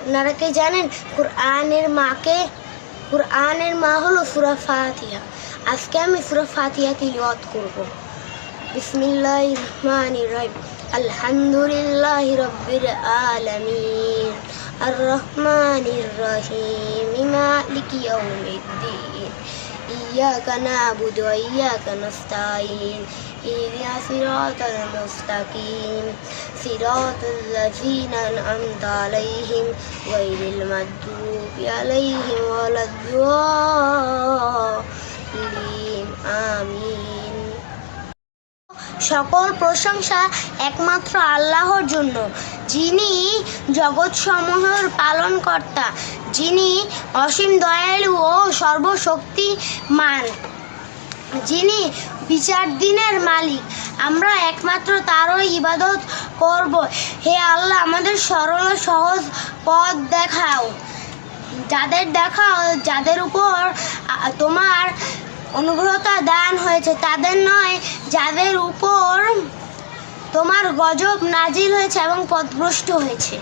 আপনারা কি জানেন কুরআনের মা হলো সূরা ফাতিহা। আজকে আমি সূরা ফাতিহা তিলাওয়াত করব। বিসমিল্লাহির রহমানির রহিম। আলহামদুলিল্লাহি রাব্বিল আলামিন আর রহমানির রহিম মালিকি ইয়াউমিদ্দিন ইয়্যাকা না'বুদু ওয়া ইয়্যাকা নাস্তাঈন ইহদিনাস সিরাতাল মুস্তাকিম সিরাতাল লাযীনা আন'আমতা আলাইহিম গায়রিল মাগদুবি আলাইহিম ওয়ালাদ-দাল্লিন আমিন। সকল প্রশংসা একমাত্র আল্লাহর জন্য, যিনি জগৎসমূহের পালনকর্তা, যিনি অসীম দয়ালু ও সর্বশক্তিমান, যিনি বিচার দিনের মালিক। আমরা একমাত্র তারই ইবাদত করব। হে আল্লাহ, আমাদের সরল ও সহজ পথ দেখাও। যাদের উপর তোমার অনুগ্রহতা দান হয়েছে, তাদের নয় যাদের উপর তোমার গজব নাজিল হয়েছে এবং পথভ্রষ্ট হয়েছে।